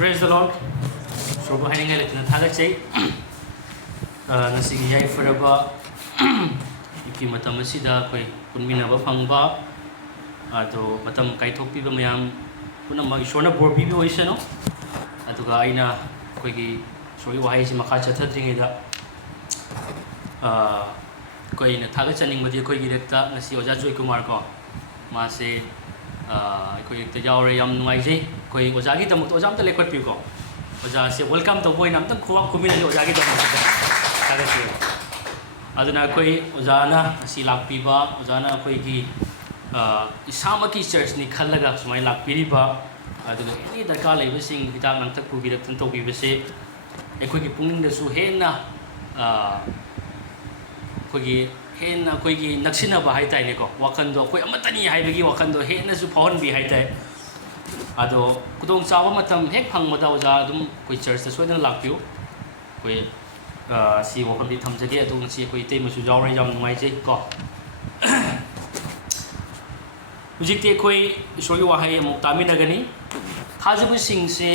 Praise the Lord. So behind nga lekin thagachay nasigi yai faraba iki matam asida koi kunminaba phangba ado matam kaithokpi ba mayam punamag ishona borbi bi oisano aduga aina koi gi soi wahai si makha chathatringi da koi na thagachaning madi koi gi rekta ngasi oja joy kumar ko mase koi ekta yaure yam nungai jai koi oja gi tamuk oja amta lekot pi ko oja se welcome to boy nam tam khuwa kumina ni oja gi tamuk thagachi aduna koi oja na si lakpi ba oja na koi gi isama ki church ni khallaga sumai lakpi ri ba aduga ni darka lei bising hitak nang tak pu bi rak tan to bi bese ekoi gi pungning da su hena koi gi hena koi gi naksina ba hai tai ne ko wakando koi amatani hai bagi wakando hena su phon bi hai tai ado kudong chawa matam hek phang mada oja dum koi church ta soidana lakpiu koi si wakam di thamjage ado si koi te masu jawre jam ngai je ko hujikte koi isori wahai amuk tamina gani thajabu sing se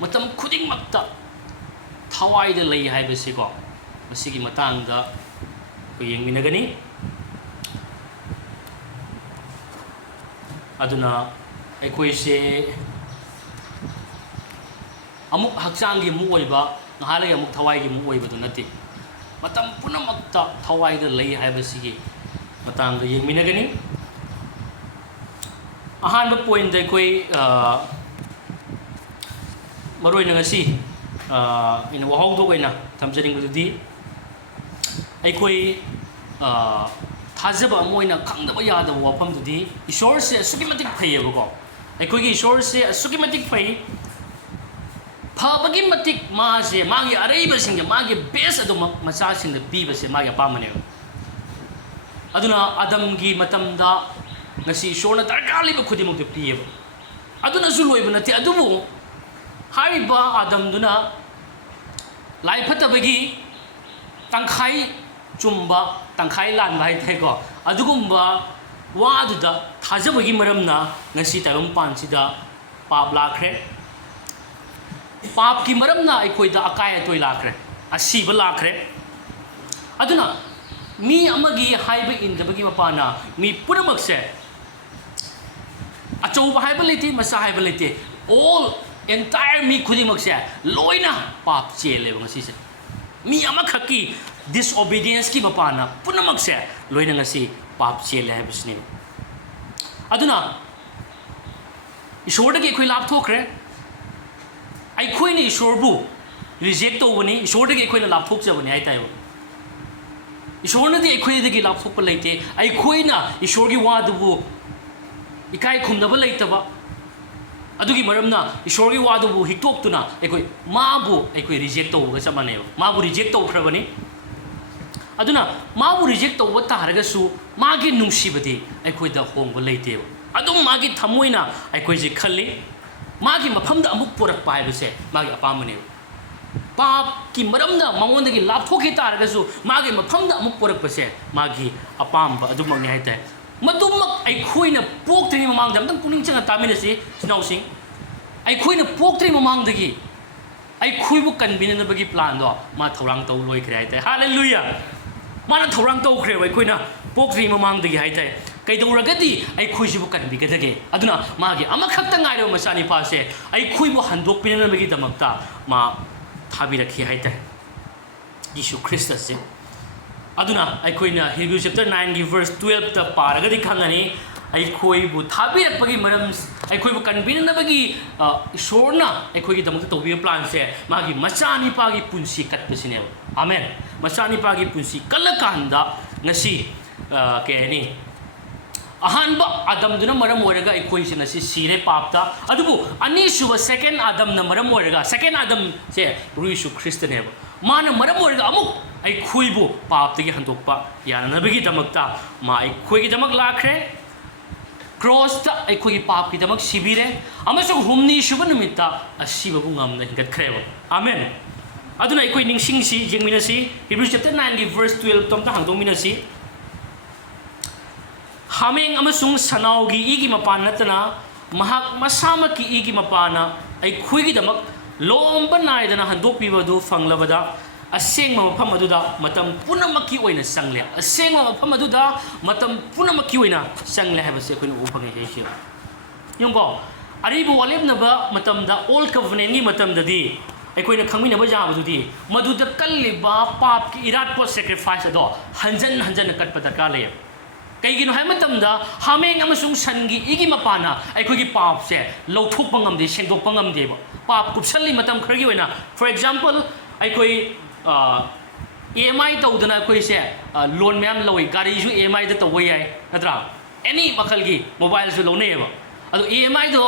matam khuding makta thawai da lei hai bese ko masigi matang da koi yengminagani aduna ekoi se amuk hakchang gi mu oiba ngahale amuk thawai gi mu oiba du nati matam punamakta thawai da lei haiba sigi matang da yengminagani ahan ba point da koi maroi na ngasi ina wahong do kaina thamjaring bududi aikoi thajaba moina khangdaba yadaba wafam dudi ishor se sugimatik phayeba ko aikoi gi ishor se sugimatik phay phabagi matik ma se magi areiba sing magi best adu macha sing da piba se magi pamane aduna adam gi matamda ngasi ishor na darkali ba khudimuk de piyeba aduna zuloiba nati adubu haiba adam duna lai phatabagi tangkhai chumba tangkhai lan lai theko adugumba wa aduda thajabagi maramna ngasi tayom pansida pap lakhre pap ki maramna aikoida akaya toy lakhre asiba lakhre aduna mi amagi haiba indabagi mapana mi puramakse achouba haiba leti masa haiba leti all entire mi khudimakse loina pap chele ngasi se mi amakhaki disobedience ki mapana punamakse loina ngasi pap chele habisni aduna ishorda ke khoi lap thokre ai khoi ni ishorbu reject to bani ishorda ke khoi na lap thok jabani ai tai ishorna de khoi de ki lap thok pa leite ai khoi na ishor gi wa du ikai khumna ba leita ba adugi maramna ishor gi wa du hitok tuna ai mabu ai reject to ga chamane mabu reject to khrabani aduna mabu reject to wata haraga su magi nungsibadi ai da hongba leite adum magi thamoina ai ji khalli magi mafamda amuk porak pai bese magi apamane pap ki maramna mangonda gi lap thoke ta haraga su magi mafamda amuk porak bese magi apamba adum ngi haite madum ai na poktri mamang dam tang puning changa tamina si snow sing ai na poktri mamang dagi ai bu kan binana bagi plan do ma thorang to loi khre haite hallelujah mana thorang to khre wai na poktri mamang dagi haite kai do ragati ai bu kan bi gadage aduna magi amakhak ta ngai ro masani pa se ai bu handok binana bagi damakta ma thabi rakhi haite Yeshu Christus se aduna na Hebrews chapter 9 gi verse 12 ta paraga di khangani bu thabi rakpagi maram bu kanbina bagi ishorna gi damak to bi plan se magi machani pa gi punsi kat pisine amen machani pa gi punsi kalakanda ngasi ke ni ahan ba adam duna maram oraga sina si sire papta adubu ani shuba second adam na maram oraga second adam se Yeshu Christ ne mana maram oraga amuk bu pap tagi handokpa yana bagi damakta ma gi damak lakhre cross ta gi pap gi damak sibire amasung humni shuba numita asiba bu ngamna hingat khre amen aduna ningsing si jengmina si Hebrews chapter 9 verse 12 tom ta hangdong mina si hameng amasung sanau gi igi mapan natana mahak masama ki igi mapana ay khuigi damak lomba naidana handok pibadu fanglabada aseng mafam aduda matam punamaki oina sangle aseng mafam aduda matam punamaki oina sangle habase akoina ufangai heshi yongbo aribu walebnaba matamda all covenant ni matamdadi akoina khangminaba jabadudi maduda kalliba pap ki irat po sacrifice ado hanjan hanjan katpa darkar lay kaigino hai matamda hameng amasung sangi igi mapana aikogi pap se lauthuk pangam de sendok pangam de pap kupsalli matam khargi oina for example aikoi EMI tawdana koi se loan myam loi gari ju EMI da tawai ai natra any makal gi mobile su lone ba ado EMI do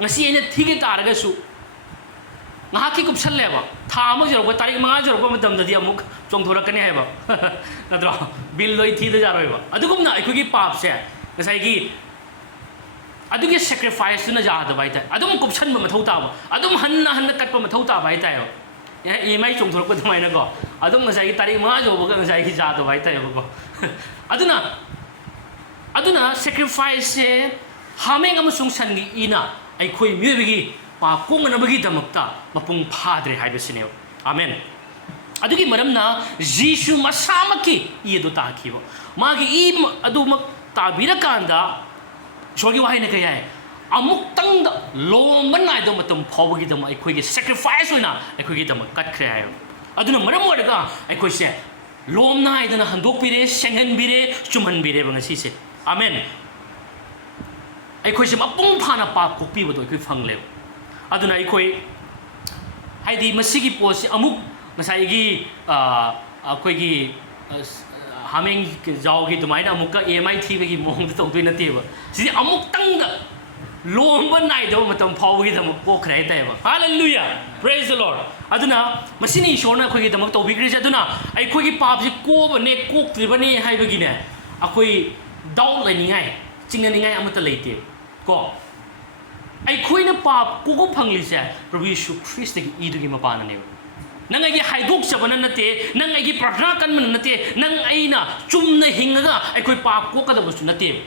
ngasi ene thige taraga su ngahaki kupsal le ba tha ma jor ba tarik ma jor ba matam da di amuk chong thora kane hai ba natra bill loi thi da jaroi ba adugumna ai gi pap se ngasai gi adugi sacrifice na ja da bai ta adum kupsan ma mathau ta ba adum hanna kat pa mathau ta bai ta yo EMI chung thorok pa na ko adum ngasai gi tarik ma jo ba ngasai gi ja da bai ta yo ko aduna sacrifice se hameng amasung san gi ina ai khoi myebi gi pa kong na bagi damakta mapung phadre hai besine amen adugi maramna jisu masamaki i do ta khibo magi i adu mak tabira kanda shogi wahai na kaya amuk tang da lomba nai do matam phawgi dam ai khoi gi sacrifice oina ai khoi gi dam kat khre ayo aduna maram odaga ai khoi se lom nai dana handok pire senghan bire chumhan bire bang si se amen ai khoi se mapung phana pa kokpi bo do khoi phangle aduna ai khoi haidi masigi posi amuk ngasai gi khoi gi hameng jawgi tumaina amuka EMI thibagi mong to doi na teba si amuk tang da lomba nai do matam phawgi dam ko khrai ta ba hallelujah praise the lord aduna masini shona khoi gi dam to bigri se aduna ai khoi gi pap ji ko ba ne kok tri ba ne hai ba gi ne akoi daw lai ni ngai ching ni ngai amata leite ko ai khoi na pap ko ko phangli se prabhu yeshu christ gi idu gi mapana ne nang ai haidok sabana nate nang ai prarthana kan man nate nang ai na chumna hingaga ai koi pap ko ka da busu nate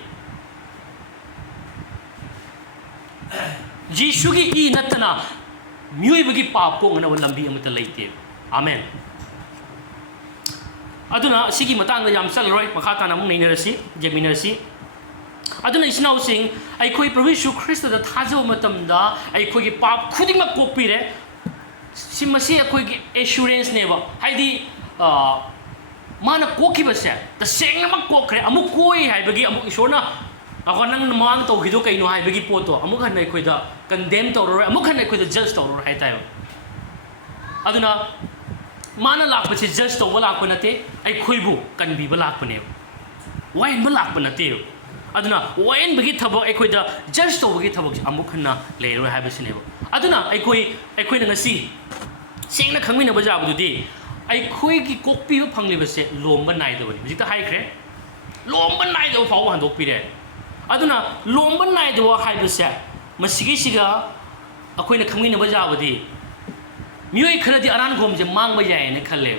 jisu gi i natana myoi bagi pap ko ngana lambi amata leite amen aduna sigi matang da yam sal roi makha ta nam nei nerasi jeminasi aduna isnau sing ai koi prabhu yeshu christ da thajo matam da ai koi gi pap khuding ma kokpi re simasi akoi gi assurance ne ba haidi mana koki ba se ta seng na mak kokre amuk koi hai bagi amuk isona akon nang mang to gido kai no hai bagi poto amuk han nai khoi da condemn to ro amuk han nai khoi da judge to ro hai tayo aduna mana lak ba se judge to wala ko nate ai khoi bu kan bi ba lak pa ne wain ba lak pa nate aduna wain bagi thabo ai khoi da judge to bagi thabo amuk han na le ro hai ba se ne aduna ai khoi na ngasi sengna khangmina baja bududi ai khoi gi kokpi ba phangli ba se lomba nai da bani jikta hai khre lomba nai da faw han dok pi re aduna lomba nai da hai ba se masigi siga akoi na khangmina baja budi myoi khradi aran gom je mang ba yai ne khalle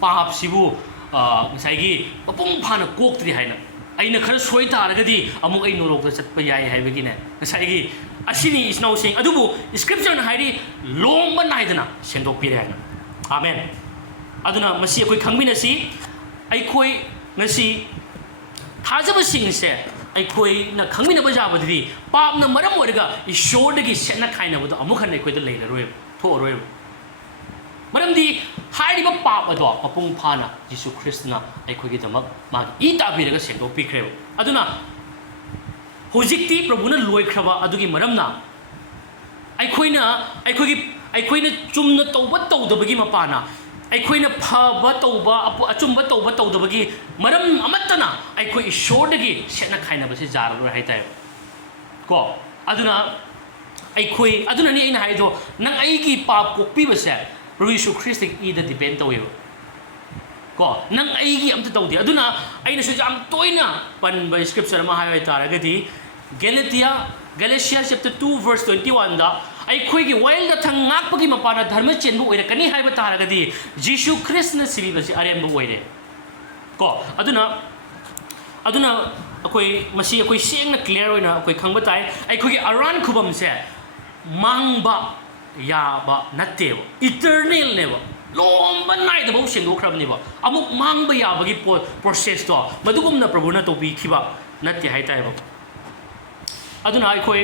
pap sibu ngai gi apung phana kok tri haina aina khar soi ta ragadi amuk ai norok da chat pa yai hai bagi ne ngai gi asini is now saying adubu scripture na hairi lomba naidana sendok pire na amen aduna masi akoi khangmina si ai khoi ngasi thajaba sing se ai khoi na khangmina baja badidi pap na maram oraga ishod gi sena khaina bodo amukhan ai khoi da leila roi tho roi maram di hairi ba pap ado apung phana jisu krishna ai khoi gi damak ma ita biraga sendok pikre aduna hojikti prabhuna loikraba adugi maramna aikoina chumna tauba taudabagi mapana aikoina phaba tauba achumba tauba taudabagi maram amatana aikoi ishordagi setna khaina basi jararo haitai ko aduna ni aina haido nang aigi pap kokpi base prabhu yeshu christ i da depend tawi ko nang aigi amta taudi aduna aina su jam toina pan by scripture ma hai taragadi Galatians chapter 2 verse 21 da ai khoi gi while da thang ngak pagi mapana dharma chen bu oira kani haiba taraga di Jesus Christ na sibi basi arem bu oire ko aduna ꯑꯩꯈꯣꯏ ꯃꯁꯤ ꯑꯩꯈꯣꯏ ꯁꯦꯡꯅ clear ꯑꯣꯏꯅ ꯑꯩꯈꯣꯏ ꯈꯪꯕ ꯇꯥꯏ ꯑꯩꯈꯣꯏꯒꯤ ꯑꯔꯥꯟ ꯈꯨꯕꯝꯁꯦ ꯃꯥꯡꯕ ꯌꯥꯕ ꯅꯠꯇꯦꯕ ꯏꯇꯔꯅꯦꯜꯅꯦꯕ ꯂꯣꯝꯕ ꯅꯥꯏꯗꯐꯥꯎ ꯁꯦꯡꯗꯣꯛꯈ꯭ꯔꯕꯅꯦꯕ ꯑꯃꯨꯛ ꯃꯥꯡꯕ ꯌꯥꯕꯒꯤ ꯄ꯭ꯔꯣꯁꯦꯁꯇꯣ ꯃꯗꯨꯒꯨꯝꯅ ꯄ꯭ꯔꯚꯨꯅ ꯇꯧꯕꯤꯈꯤꯕ ꯅꯠꯇꯦ ꯍꯥꯏꯇꯥꯔꯦꯕ ꯑꯗꯨꯅ ꯑꯩꯈꯣꯏ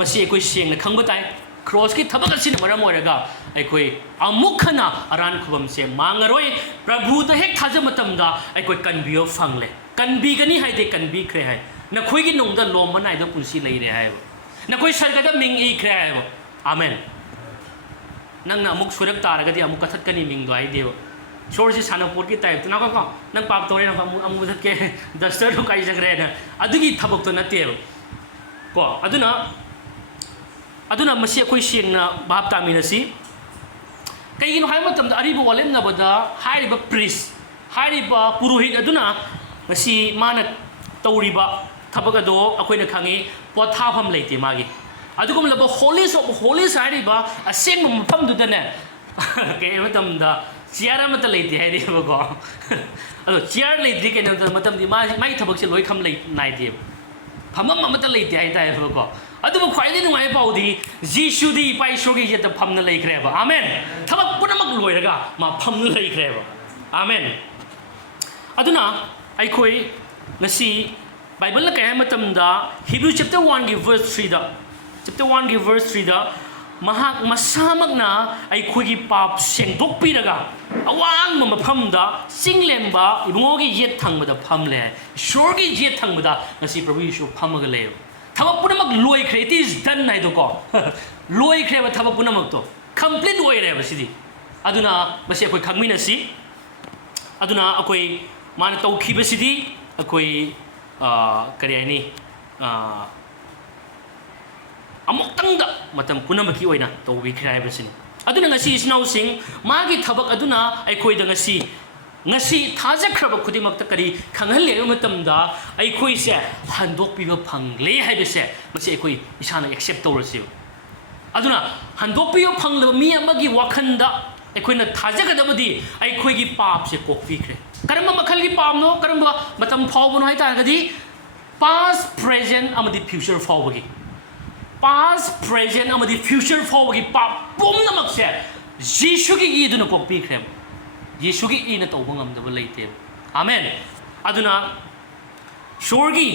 ꯃꯁꯤ ꯑꯩꯈꯣꯏ ꯁꯦꯡꯅ ꯈꯪꯕ ꯇꯥꯏ ꯀ꯭ꯔꯣꯁꯀꯤ ꯊꯕꯛ ꯑꯁꯤꯅ ꯃꯔꯝ ꯑꯣꯏꯔꯒ ꯑꯩꯈꯣꯏ ꯑꯃꯨꯛ ꯍꯟꯅ ꯑꯔꯥꯟ ꯈꯨꯕꯝꯁꯦ ꯃꯥꯡꯉꯔꯣꯏ ꯄ꯭ꯔꯚꯨꯗ ꯍꯦꯛ ꯊꯥꯖꯕ ꯃꯇꯝꯗ ꯑꯩꯈꯣꯏ ꯀꯟꯕꯤꯕ ꯐꯪꯂꯦ ꯀꯟꯕꯤꯒꯅꯤ ꯍꯥꯏꯗꯤ ꯀꯟꯕꯤꯈ꯭ꯔꯦ ꯍꯥꯏ ꯅꯈꯣꯏꯒꯤ ꯅꯨꯡꯗ ꯂꯣꯝꯕ ꯅꯥꯏꯗ ꯄꯨꯟꯁꯤ ꯂꯩꯔꯦ ꯍꯥꯏꯕ ꯅꯈꯣꯏ ꯁꯔꯒꯗ ꯃꯤꯡ ꯏꯈ꯭ꯔꯦ ꯍꯥꯏꯕ ꯑꯃꯦꯟ ꯅꯪꯅ ꯑꯃꯨꯛ ꯁꯣꯏꯔꯛ ꯇꯥꯔꯒꯗꯤ ꯑꯃꯨꯛ ꯀꯊꯠꯀꯅꯤ ꯃꯤꯡꯗꯣ ꯍꯥꯏꯗꯦꯕ ꯏꯁꯣꯔꯁꯤ ꯁꯥꯟꯅꯄꯣꯠꯀꯤ ꯇꯥꯏꯞꯇ ꯅꯀꯣ ꯅꯪ ꯄꯥꯞ ꯇꯧꯔꯦ ꯑꯃꯨꯛ ꯃꯨꯊꯠꯀꯦ ꯗꯁꯇꯔꯗꯣ ꯀꯥꯏꯖꯈ꯭ꯔꯦꯅ ꯑꯗꯨꯒꯤ ꯊꯕꯛꯇꯣ ꯅꯠꯇꯦꯕ ꯀꯣ ꯑꯗꯨꯅ ꯃꯁꯤ ꯑꯩꯈꯣই ꯁꯦꯡꯅ ꯚꯥꯞ ꯇꯥꯃꯤꯟꯅꯁꯤ ꯀꯩꯒꯤꯅꯣ ꯍꯥꯏꯕ ꯃꯇꯝꯗ ꯑꯔꯤꯕ ꯋꯥꯂꯦꯝꯅꯕꯗ ꯍꯥꯏꯔꯤꯕ ꯄ꯭ꯔꯤꯁ ꯍꯥꯏꯔꯤꯕ ꯄꯨꯔꯣꯍꯤꯠ ꯑꯗꯨꯅ ꯉꯁꯤ ꯃꯥꯅ ꯇꯧꯔꯤꯕ ꯊꯕꯛ ꯑꯗꯣ ꯑꯩꯈꯣꯏꯅ ꯈꯪꯉꯤ ꯄꯣꯊꯥꯐꯝ ꯂꯩꯇꯦ ꯃꯥꯒꯤ ꯑꯗꯨꯒꯨꯝꯂꯕ ꯍꯣꯂꯤꯁ ꯑꯣꯐ ꯍꯣꯂꯤꯁ ꯍꯥꯏꯔꯤꯕ ꯑꯁꯦꯡꯕ ꯃꯐꯝꯗꯨꯗꯅꯦ ꯀꯩ ꯍꯥꯏꯕ ꯃꯇꯝꯗ ꯆꯤꯌꯥꯔ ꯑꯃꯠꯇ ꯂꯩꯇꯦ ꯍꯥꯏꯔꯤꯕꯀꯣ ꯑꯗꯣ ꯆꯤꯌꯥꯔ ꯂꯩꯇ꯭ꯔꯤ ꯀꯩꯅꯣ ꯃꯇꯝꯗꯤ ꯃꯥꯒꯤ ꯊꯕꯛꯁꯦ ꯂꯣꯏ ꯅꯥꯏꯗꯦꯕ ꯐꯝꯐꯝ ꯑꯃꯠꯇ ꯂꯩꯇꯦ ꯍꯥꯏꯇꯥꯔꯦꯕꯀꯣ ꯑꯗꯨꯕꯨ ꯈ꯭ꯋꯥꯏꯗꯒꯤ ꯅꯨꯡꯉꯥꯏꯕ ꯄꯥꯎꯗꯤ ꯖꯤꯁꯨꯗꯤ ꯏꯄꯥ ꯏꯁꯣꯔꯒꯤ ꯌꯦꯠꯇ ꯐꯝꯅ ꯂꯩꯈ꯭ꯔꯦꯕ ꯑꯃꯦꯟ ꯊꯕꯛ ꯄꯨꯝꯅꯃꯛ ꯂꯣꯏꯔꯒ ꯃꯥ ꯐꯝꯅ ꯂꯩꯈ꯭ꯔꯦꯕ ꯑꯃꯦꯟ ꯑꯗꯨꯅ ꯑꯩꯈꯣꯏ ꯉꯁꯤ ꯕꯥꯏꯕꯜꯅ ꯀꯩ ꯍꯥꯏꯕ ꯃꯇꯝꯗ ꯍꯤꯕ꯭ꯔꯨ ꯆꯦꯞꯇꯔ 1ꯒꯤ ꯚꯔꯁ 3ꯗ ꯆꯦꯞꯇꯔ 1ꯒꯤ ꯚꯔꯁ 3ꯗ ꯃꯍꯥꯛ ꯃꯁꯥꯃꯛꯅ ꯑꯩꯈꯣꯏꯒꯤ ꯄꯥꯞ ꯁꯦꯡꯗꯣꯛꯄꯤꯔꯒ ꯑꯋꯥꯡꯕ ꯃꯐꯝꯗ ꯆꯤꯡꯂꯦꯝꯕ ꯏꯕꯨꯡꯉꯣꯒꯤ ꯌꯦꯠ ꯊꯪꯕꯗ ꯐꯝꯂꯦ ꯏꯁꯣꯔꯒꯤ ꯌꯦꯠ ꯊꯪꯕꯗ ꯉꯁꯤ ꯄ꯭ꯔꯚꯨ ꯌꯤꯁꯨ ꯐꯝꯃꯒ ꯂꯩꯌꯦꯕ ꯊꯕꯛ ꯄꯨꯝꯅꯃꯛ ꯂꯣꯏꯈ꯭ꯔꯦ ꯏꯠ ꯏꯁ ꯗꯟ ꯍꯥꯏꯗꯣꯀꯣ ꯂꯣꯏꯈ꯭ꯔꯦꯕ ꯊꯕꯛ ꯄꯨꯝꯅꯃꯛꯇꯣ ꯀꯝꯄ꯭ꯂꯤꯠ ꯑꯣꯏꯔꯦꯕ ꯁꯤꯗꯤ ꯑꯗꯨꯅ ꯃꯁꯤ ꯑꯩꯈꯣꯏ ꯈꯪꯃꯤꯟꯅꯁꯤ ꯑꯗꯨꯅ ꯑꯩꯈꯣꯏ ꯃꯥꯅ ꯇꯧꯈꯤꯕꯁꯤꯗꯤ ꯑꯩꯈꯣই ꯀꯔꯤ ꯍꯥꯏꯅꯤ ꯑꯃꯨꯛꯇꯪꯗ ꯃꯇꯝ ꯄꯨꯝꯅꯃꯛꯀꯤ ꯑꯣꯏꯅ ꯇꯧꯕꯤꯈ꯭ꯔꯦ ꯍꯥꯏꯕꯁꯤꯅꯤ ꯑꯗꯨꯅ ꯉꯁꯤ ꯏꯆꯤꯟꯅꯥꯎꯁꯤꯡ ꯃꯥꯒꯤ ꯊꯕꯛ ꯑꯗꯨꯅ ꯑꯩꯈꯣꯏꯗ ꯉꯁꯤ ꯊꯥꯖꯈ꯭ꯔꯕ ꯈꯨꯗꯤꯡꯃꯛꯇ ꯀꯔꯤ ꯈꯪꯍꯜꯂꯦ ꯍꯥꯏꯕ ꯃꯇꯝꯗ ꯑꯩꯈꯣꯏꯁꯦ ꯍꯟꯗꯣꯛꯄꯤꯕ ꯐꯪꯂꯦ ꯍꯥꯏꯕꯁꯦ ꯃꯁꯤ ꯑꯩꯈꯣꯏ ꯏꯁꯥꯅ ꯑꯦꯛꯁꯦꯞ ꯇꯧꯔꯁꯦꯕ ꯑꯗꯨꯅ ꯍꯟꯗꯣꯛꯄꯤꯕ ꯐꯪꯂꯕ ꯃꯤ ꯑꯃꯒꯤ ꯋꯥꯈꯜꯗ ꯑꯩꯈꯣꯏꯅ ꯊꯥꯖꯒꯗꯕꯗꯤ ꯑꯩꯈꯣꯏꯒꯤ ꯄꯥꯞꯁꯦ ꯀꯣꯛꯄꯤꯈ꯭ꯔꯦ ꯀꯔꯝꯕ ꯃꯈꯜꯒꯤ ꯄꯥꯞꯅꯣ ꯀꯔꯝꯕ ꯃꯇꯝ ꯐꯥꯎꯕꯅꯣ ꯍꯥꯏꯇꯥꯔꯒꯗꯤ ꯄꯥꯁ ꯄ꯭ꯔꯦꯖꯦꯟ ꯑꯃꯗꯤ ꯐ꯭ꯌꯨꯆꯔ ꯐꯥꯎꯕꯒꯤ ꯄꯥꯁ ꯄ꯭ꯔꯦꯖꯦꯟ ꯑꯃꯗꯤ ꯐ꯭ꯌꯨꯆꯔ ꯐꯥꯎꯕꯒꯤ ꯄꯥꯞ ꯄꯨꯝꯅꯃꯛꯁꯦ ꯖꯤꯁꯨꯒꯤ ꯏꯗꯨꯅ ꯀꯣꯛꯄꯤꯈ꯭ꯔꯦꯕ ꯌꯤꯁꯨꯒꯤ ꯏꯅ ꯇꯧꯕ ꯉꯝꯗꯕ ꯂꯩꯇꯦꯕ ꯑꯃꯦꯟ ꯑꯗꯨꯅ ꯏꯁꯣꯔꯒꯤ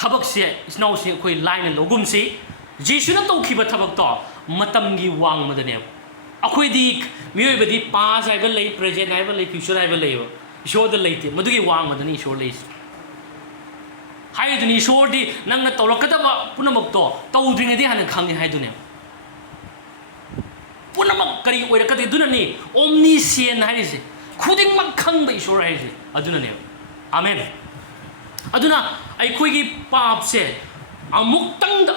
ꯊꯕꯛꯁꯦ ꯏꯆꯤꯟꯅꯥꯎꯁꯤꯡ ꯑꯩꯈꯣই ꯂꯥꯏꯅ ꯂꯧꯒꯨꯝꯁꯤ ꯖꯤꯁꯨꯅ ꯇꯧꯈꯤꯕ ꯊꯕꯛꯇꯣ ꯃꯇꯝꯒꯤ ꯋꯥꯡꯃꯗꯅꯦꯕ ꯑꯩꯈꯣꯏꯗꯤ ꯃꯤꯑꯣꯏꯕꯗꯤ ꯄꯥꯁ ꯍꯥꯏꯕ ꯂꯩ ꯄ꯭ꯔꯦꯖꯦꯟ ꯍꯥꯏꯕ ꯂꯩ ꯐ꯭ꯌꯨꯆꯔ ꯍꯥꯏꯕ ꯂꯩꯕ ꯏꯁꯣꯔꯗ ꯂꯩꯇꯦ ꯃꯗꯨꯒꯤ ꯋꯥꯡꯃꯗꯅꯤ ꯏꯁꯣꯔ ꯂꯩꯁꯦ ꯍꯥꯏꯗꯨꯅꯤ ꯏꯁꯣꯔꯗꯤ ꯅꯪꯅ ꯇꯧꯔꯛꯀꯗꯕ ꯄꯨꯝꯅꯃꯛꯇꯣ ꯇꯧꯗ꯭ꯔꯤꯉꯩꯗꯤ ꯍꯥꯟꯅ ꯈꯪꯉꯦ ꯍꯥꯏꯗꯨꯅꯦꯕ ꯄꯨꯝꯅꯃꯛ ꯀꯔꯤ ꯑꯣꯏꯔꯛꯀꯗꯦ ꯑꯗꯨꯅꯅꯤ ꯑꯣꯝꯅꯤꯁꯤꯌꯟ ꯍꯥꯏꯔꯤꯁꯦ ꯈꯨꯗꯤꯡꯃꯛ ꯈꯪꯕ ꯏꯁꯣꯔ ꯍꯥꯏꯔꯤꯁꯦ ꯑꯗꯨꯅꯅꯦꯕ ꯑꯃꯦꯟ ꯑꯗꯨꯅ ꯑꯩꯈꯣꯏꯒꯤ ꯄꯥꯞꯁꯦ ꯑꯃꯨꯛꯇꯪꯗ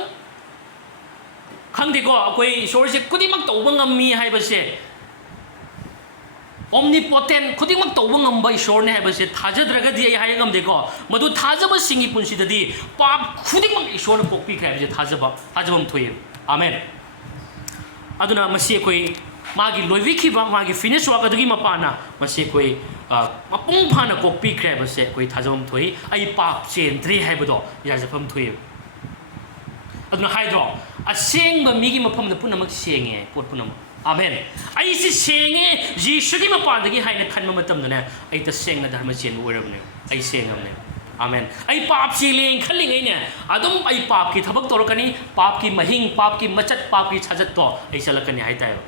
ꯈꯪꯗꯦꯀꯣ ꯑꯩꯈꯣই ꯏꯁꯣꯔꯁꯦ ꯈꯨꯗꯤꯡꯃꯛ ꯇꯧꯕ ꯉꯝꯃꯤ ꯍꯥꯏꯕꯁꯦ omnipotent khudingmak tawba ngamba ishorne haibase thajadragadi ai hai ngamdeko madu thajaba singi punsidadi pap khudingmak ishorne pokpi khaibase thajabam thoi amen aduna masi koi magi loivikhiba magi finish work adugi mapana masi koi mapung phana pokpi khaibase koi thajabam thoi ai pap chendri haibado yajafam thoi aduna haidro asengba migi mapamda punamak senge pot punamak amen ai si senge jisugi mapandagi haina khanma matamdane ai ta sengna dharma chen oirabne ai sengamne amen ai pap si leng khalling ai ne adum ai pap ki thabak torokani pap ki mahing pap ki machat pap ki chajat to ai salakani hai tayo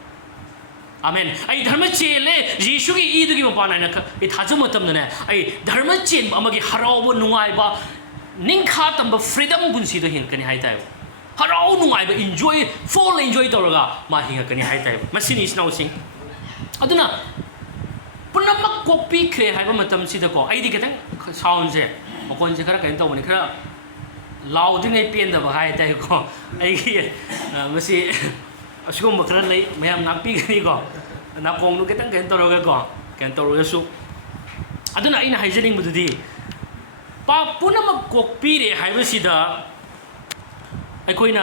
amen ai dharma chele jisugi idugi mapana na ai thaju matamdane ai dharma chen amagi harawa nungai ba ningkha tamba freedom bunsi do hin kani hai tayo harau nungai enjoy full enjoy toroga ma hinga kani hai tai masini is now sing aduna punamak copy kre haiba matam sida ko ai di ketang sound je makon je kara kain tawni kara loud ngai pen da ba hai tai ko ai gi masi asugum bakra lai mayam napi gani ko na kong nu ketang kain toroga ko kain toroga su aduna ina haijening bududi pa punamak copy re haiba sida ꯑꯩꯈꯣꯏꯅ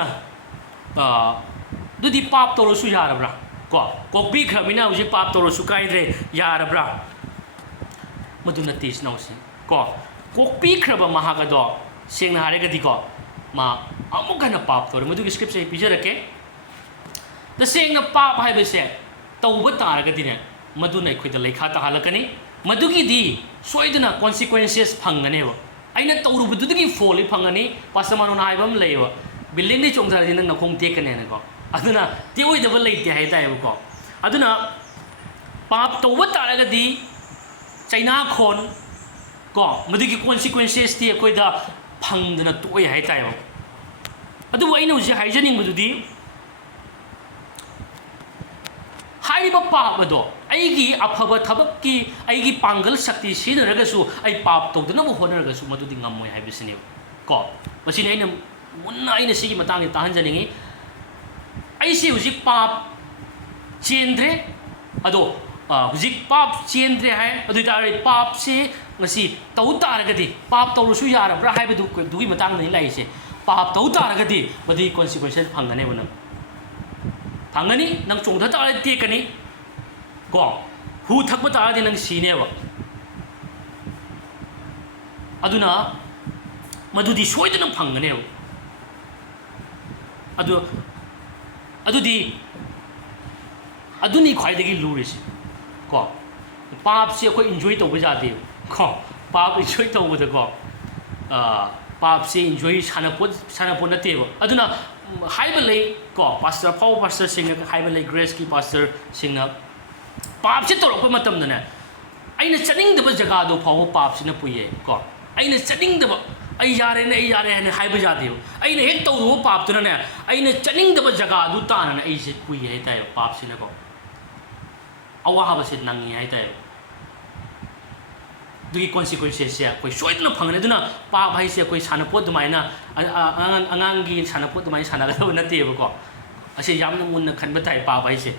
ꯑꯗꯨꯗꯤ ꯄꯥꯞ ꯇꯧꯔꯁꯨ ꯌꯥꯔꯕ꯭ꯔꯥ ꯀꯣ ꯀꯣꯛꯄꯤꯈ꯭ꯔꯕꯅꯤꯅ ꯍꯧꯖꯤꯛ ꯄꯥꯞ ꯇꯧꯔꯁꯨ ꯀꯥꯏꯗ꯭ꯔꯦ ꯌꯥꯔꯕ꯭ꯔꯥ ꯃꯗꯨ ꯅꯠꯇꯦ ꯏꯆꯤꯟꯅꯥꯎꯁꯤꯡ ꯀꯣ kokpi kraba mahagado sing na harega diko ma amukana pap to madu script say pijarake the sing na pap hai be se tawba taraga dine madu na khoi da lekha ta halakani madu gi di soidana consequences phangane bo aina tawru budu gi fall phangani pasamano na haibam leyo building ni chongda jin na khong te kane na ko aduna ti oi da ba leite hai ta ko aduna pap tawba taraga di China khon ko madigi consequences ti koi da phangdana toy hai tai ba adu aina uji haijaning bududi haiba pa bado aigi aphaba thabak ki aigi pangal shakti sinaraga su ai pap tawdana bo honaraga su madudi ngamoi hai bisini ko masini aina munna aina sigi matang ta hanjaningi ai si uji pap chendre ado huzik pap chendre hai adu tare pap se ngasi tau taragadi pap tawrusu yara bra hai bedu dugi matang nei lai se pap tau taragadi madi consequences phangane bana phangani nang chongtha tare te kani ko hu thakba taradi nang sine ba aduna madudi soidana phangane ba adudi aduni khwaidagi luris ko pap se ko enjoy to baja de ko pap enjoy to bada ko pap se enjoy sana po na te aduna haiba lei ko pastor paul pastor sing haiba lei grace ki pastor sing na pap se to ko matam na aina chaning da jaga do paw pap se na puye ko aina chaning da ai yare ne haiba ja de aina hek to ro pap tu na ne aina chaning da jaga du ta na ai se puye ta pap se na ko awa haba se nangi hai ta dugi consequences se koi soidna phangane duna pa bhai se koi sanapot dumaina angangi sanapot dumai sanaga do na te ko ase yamna mun khan ba tai pa bhai se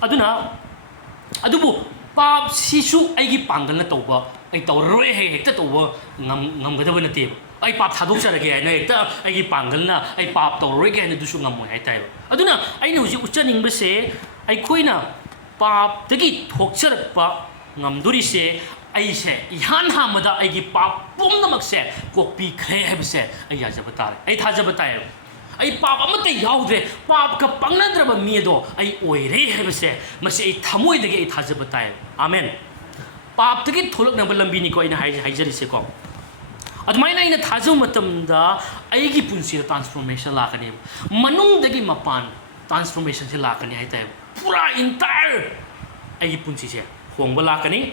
aduna adubu pa sisu aigi pangal na toba ai to roi he hekta toba ngam ga da na te ai pa thadok sara ge na hekta aigi pangal na ai pa to roi ge na dusu ngam moi hai tai aduna ai no ji uchaning ba se ai khoina pap tagi thokchar pa ngamduri se ai se ihan hamada ai gi pap pum namak se kokpi khre hai se ai ya jabata ai tha jabata ai pap amate yaudre pap ka pangnadra ba mi do ai oire hai se mase ai thamoi dagi ai tha jabata amen pap tagi tholok na lambi ni ko ina hai jari se ko admaina ina tha ju matam da ai gi punsi transformation la kani manung dagi mapan transformation se la kani hai ta pura entire ai punsi se khongba la kani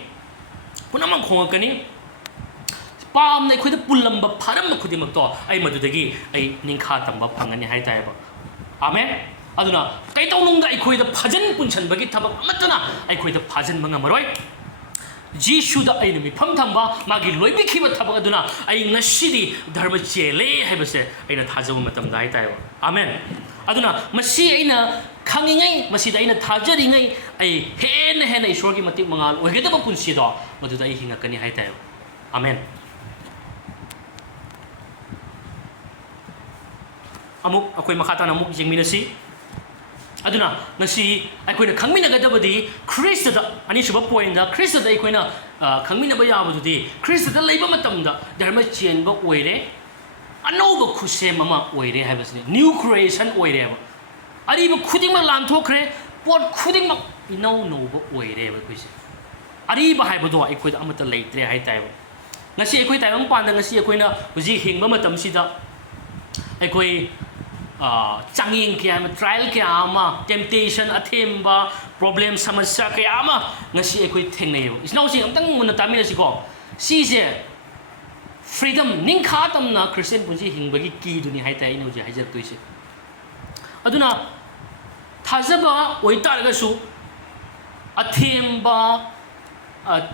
punamang khongakani pam nei khoida pulamba pharam khudimak to ai madudagi ai ningkha tamba phangani hai tai ba amen aduna kai tawnungda ai khoida phajan punchen bagi thabak amatana ai khoida phajan manga maroi jishuda ai numi pham thamba magi loibi khiba thabak aduna ai ngasidi dharma chele hai base aina thajaw matam da hai tai ba amen aduna masi aina khangingai masida aina thajaringai ai hen ishwar gi matik mangal oigeda ba punsi do maduda ai hingakani hai tayo amen amuk akoi makhata na muk jingminasi aduna nasi aikoina khangmina gadabadi Christ da ani suba point da Christ da aikoina khangmina ba yabududi Christ da leiba matam da dharma chen ba oire anova khusem ama oire haibasni new creation oire ariba khudingma lanthokre pot khudingma inau no ba oire ba kuise ariba haibado aikoida amata leitre hai tai ba ngasi aikoi taibang panda ngasi aikoina huji hingba matam sida aikoi changing kya ma trial kya ama temptation athemba problem samasya kya ama ngasi aikoi thengnei isnau si amtang mun tamina si ko si je freedom ningkha tamna Christian punji hingbagi ki duni hai tai ino je hajar tuise aduna thajaba oitar ga su athemba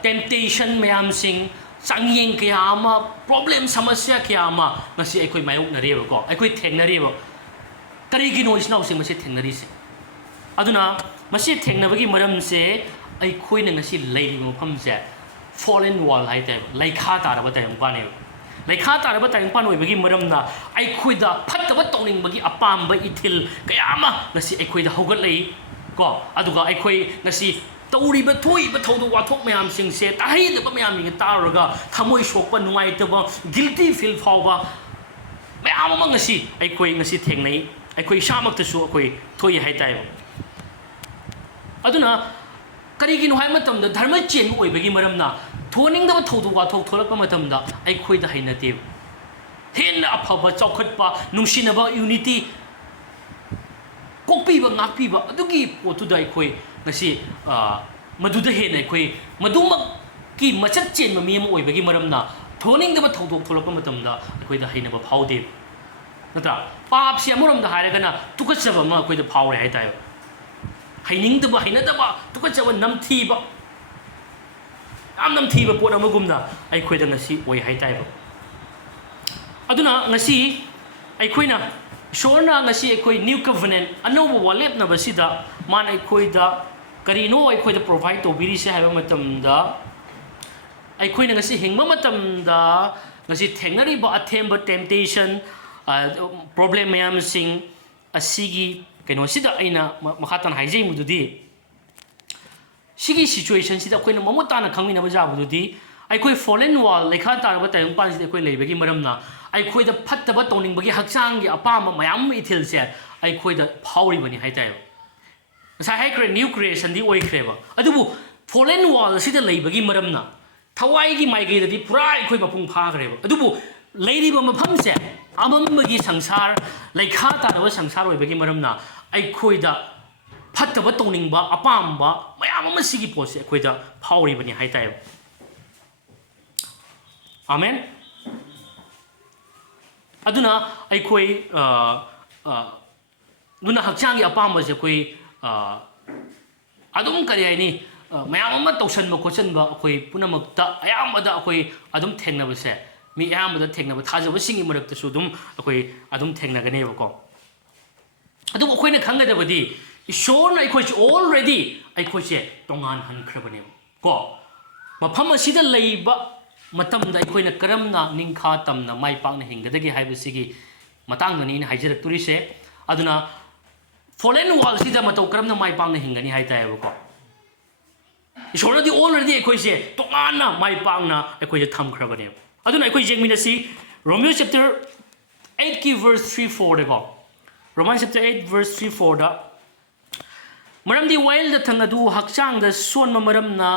temptation mayam sing changyeng kya ama problem samasya kya ama ngasi aikoi mayok na reba ko aikoi thengna reba kari gi no isnau sing mase thengna ri se aduna mase thengna bagi maram se aikoi na ngasi leiri mo pham se fallen wall hai tai laikha tar ba tai ba ne laikha tar ba tai pan oi bagi maram na aikoi da phat ba tawning bagi apam ba ithil kaya ama ngasi aikoi da hogat lei ko aduga aikoi ngasi तौरीब थोइब थौदो वाथोक मयाम सिंगसे ताहैदब मयाम नि तारगा थमोइ सोकपा नुंगाइतब guilty feel फावबा मयाम अमा ngasi अखोइ ngasi थेंगनै अखोइ सामक्तसु अखोइ थोइ हाइताइ अदुना करिगिनो high मतमदा धर्म chain ओइबगी मरमना थोनिंगदब थौदो वाथोक थोलकपा मतमदा अखोइदा हाइनते हेन अफबा चौखटपा नुंसिनबा unity कोक्पीबा ngakpीबा अदुगी पोतुदा अखोइ ngasi Madhuda हेन अखोइ मधुमक की मचत chain mummy अमा ओइबगी मरमना थोनिंगदब थौदोक थोलकपा मतमदा अखोइदा हाइनबा फाउदे नत्रा पाप से अमरमदा हाइरगना तुकचबा अमा अखोइदा फाउरे हाइताय हाइनिंगदबा हाइनदबा तुकचबा नमथीबा याम नमथीबा पोट अमगुमना अखोइदा ngasi ओइ हाइताय अदुना ngasi अखोइना ईश्वरना ngasi अखोइ न्यू कवनेंट अनौबा वालेपनबसिदा मान अखोइदा करिनो अखोइदा प्रोवाइड तौबिरिसे हाइबा मतमदा अखोइना ngasi हिंगबा मतमदा ngasi थेंगरिबा अथेंबा टेम्पटेशन प्रॉब्लम मयाम सिंग असिगी कइनोसिदा अइना मखातन हाइजै मुदुदी सिगी सिचुएशन सिदा अखोइना ममताना खंगिनबा जाबुदुदी अखोइ फॉलन वॉल लेखा तारबा Tayang पानसिदा अखोइ लेबगी मरमना अखोइदा फत्तबा तौनिंगबगी हक्चांगी अपाम मयाम इथिलसे अखोइदा फाउरिबनी हाइताय ngasa haikre new creation di oikreba adubu fallen wall sida leibagi maramna thawai gi maigei dadi pura akhoi mapung phagreba adubu leiriba mafam se amamagi sangsar leikha tanawa sangsar oibagi maramna akhoi da phattaba toningba apamba mayam ama sigi pose akhoi da phauribani haitai amen aduna akhoi duna hakchangi apamba se akhoi अदुम करी आइनी मयाम तौसनब खोचनब अखोइ पुनमक्ता अयामदा अखोइ अदुम थेंगनबसे मी अयामदा थेंगनब थाजबसिंगी मरक्तसु अदुम अखोइ अदुम थेंगनगनेबको अदुम अखोइना खंगदबदि ईश्वरना अखोइसे already अखोइसे तोंगान हनख्रबने को मफम असिदा लैबा मतमदा अखोइना करमना निंखा तमना माइ पाकना हिंगदगे हाइबसिगी मतांगनी हाइजरक्तुरिसे अदुना fallen wall सिदा मतौ करमना माइ पांगना हिंगनी हाइतायबको Ishwardi already अखोइसे तोंगाना माइ पांगना अखोइसे थमख्रबने अदुना अखोइ जेंगमिनसी Romeo chapter 8 की verse 3-4 देखो Roman chapter 8 verse 3-4 दा मरमदी while the थंगदु हक्चांग द सोन मरमना